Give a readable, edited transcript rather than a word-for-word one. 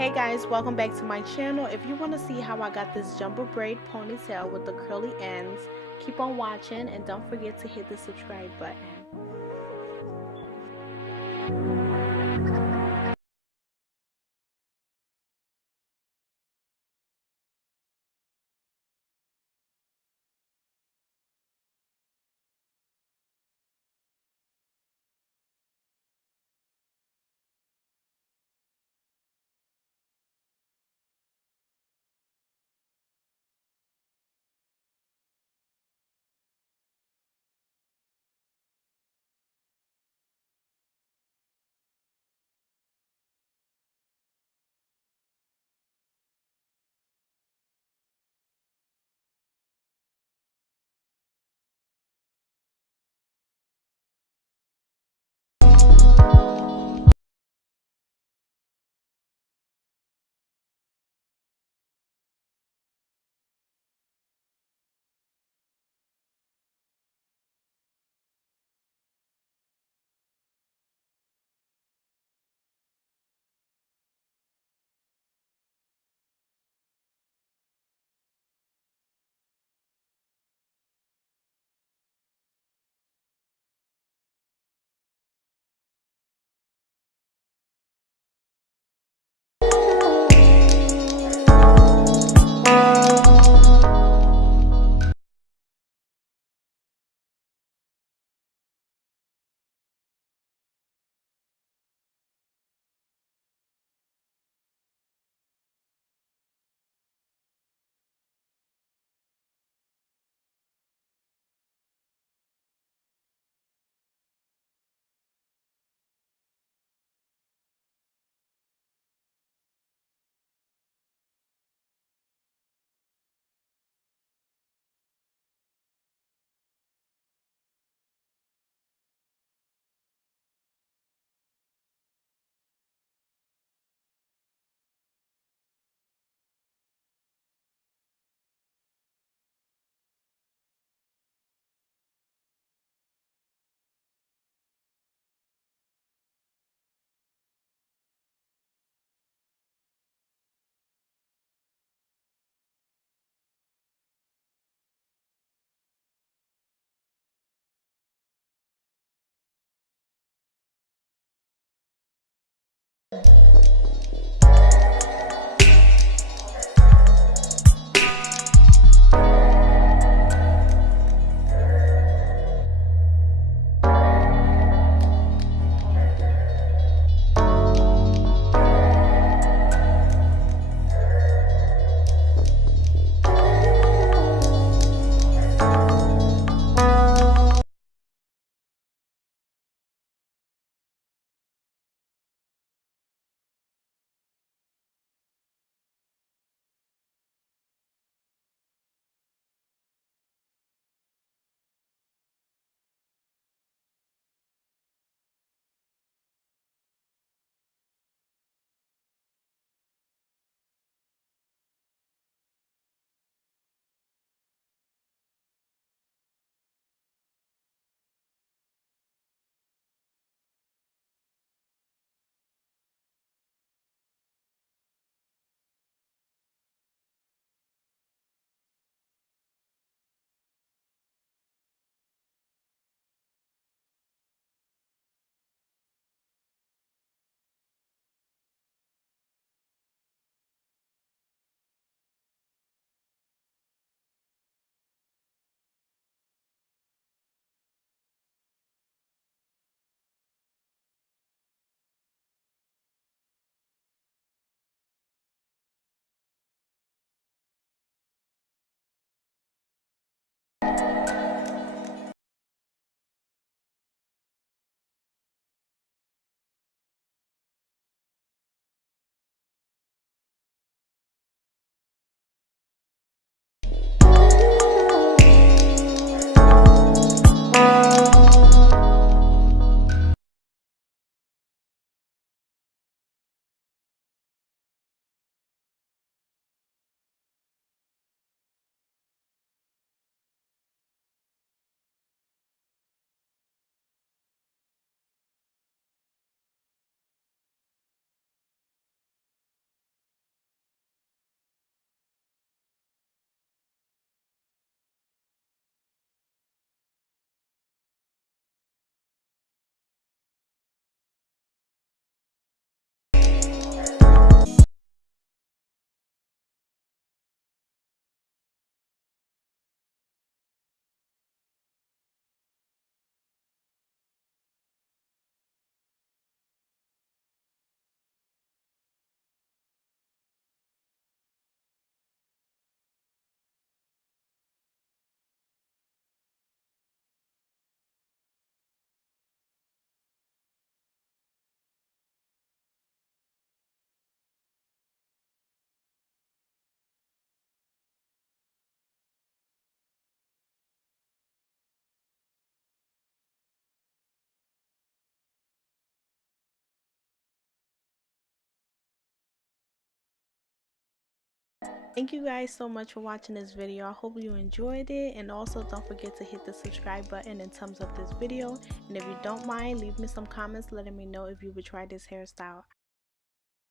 Hey guys, welcome back to my channel. If you want to see how I got this jumbo braid ponytail with the curly ends, keep on watching and don't forget to hit the subscribe button. Thank you guys so much for watching this video. I hope you enjoyed it, and also don't forget to hit the subscribe button and thumbs up this video. And if you don't mind, leave me some comments letting me know if you would try this hairstyle